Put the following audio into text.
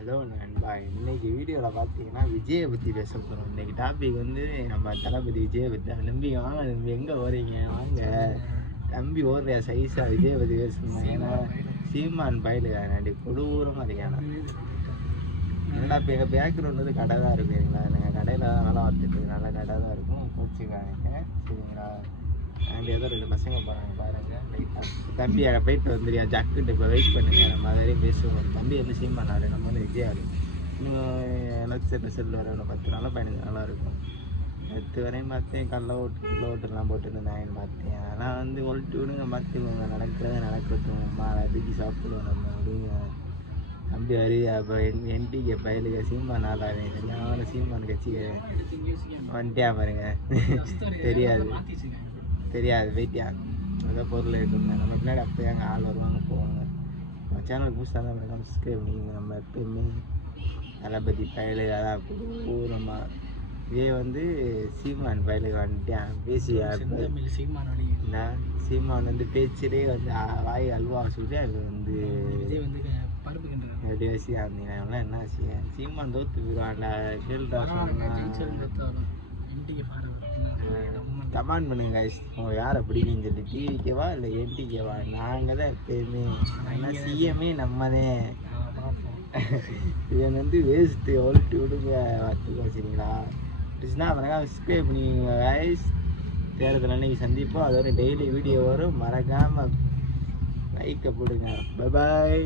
Hello நண்பா, இன்னைக்கு வீடியோவில் பார்த்தீங்கன்னா விஜயை பற்றி பேச போகிறோம். இன்னைக்கு டாபிக் வந்து நம்ம தளபதி விஜயை பற்றி. தம்பி வாங்க, தம்பி எங்கே போகிறீங்க? வாங்க தம்பி, ஓடுறியா சைஸாக விஜயை பற்றி பேசணும். ஏன்னா சீமான் பயிலுக்காண்டி கொடூரமாக இருக்கானா. என்னடா இப்போ எங்கள் பேக்ரவுண்ட் வந்து கடை தான் இருக்குங்களா? நாங்கள் கடையில் தான் வேலை பார்த்துட்டு நல்ல கடை தான் இருக்கும், கோச்சிக்காங்க சரிங்களா. அண்ட் ஏதோ 2 பசங்க போகிறாங்க பாருங்கள். லைட்டாக தம்பி அங்கே போயிட்டு வந்துடுறியா ஜக்குன்ட்டு இப்போ வெயிட் பண்ணுங்க, நம்ம அதே பேசுவோம். தம்பி வந்து சீமானாரு, நம்ம வந்து விஜயாரு. இன்னும் எலெக்ஷன் செல் வர 10 நாளாக 15 நாளாக இருக்கும். நேற்று வரையும் பார்த்தேன், கல்ல ஓட்டுலாம் போட்டுருந்தேன் பார்த்தேன். ஆனால் வந்து ஒல்ட்டு விடுங்க, பார்த்துக்கோங்க, நடக்கிறத நடக்கட்டும், மாலை தூக்கி சாப்பிடுவோம் நம்ம அப்படிங்க. தம்பி வரியா அப்போ என்டிகே பயிலுங்க சீமான் ஆளாரு எல்லாம் சீமான் கட்சி வந்துட்டியா பாருங்க. தெரியாது வெயிட்டியா அதான் பொருள் இருக்குங்க. நம்ம பின்னாடி அப்போ எங்கள் ஆள் வருவாங்க போவாங்க. நம்ம சேனலுக்கு புதுசாக தான் வேணும், சப்ஸ்கிரைப் பண்ணிங்க. நம்ம எப்பயுமே தளபதி பயலு அதான் பூரமாக இதே வந்து சீமான் பயலுக்கு வந்துட்டேன் பேசியா. சீமான் வந்து பேச்சிலே வந்து வாய் அல்வா சொல்லி அது வந்து எப்படி வசியா இருந்தீங்கன்னா என்ன விஷயம். சீமான் தோத்து போயிடுவான்டா கேள்டா கமெண்ட் பண்ணுங்க guys. யாரை பிடிக்குன்னு சொல்லி டிவிக்கேவா இல்லை என்டிகேவா. நாங்கள் தான் எப்பயுமே ஆனால் சிஎம்ஏ நம்மதான். இவன் வந்து வேஸ்ட்டு ஒல்ட்டு விடுங்க பார்த்துக்கோ சரிங்களா. பிடிச்சுன்னா அப்புறம் சப்ஸ்கிரைப் பண்ணிக்கோங்க guys. தேர்தல் அன்னைக்கு சந்திப்போம். அதோட டெய்லி வீடியோ வரும், மறக்காமல் லைக்கை போடுங்க. பாய்.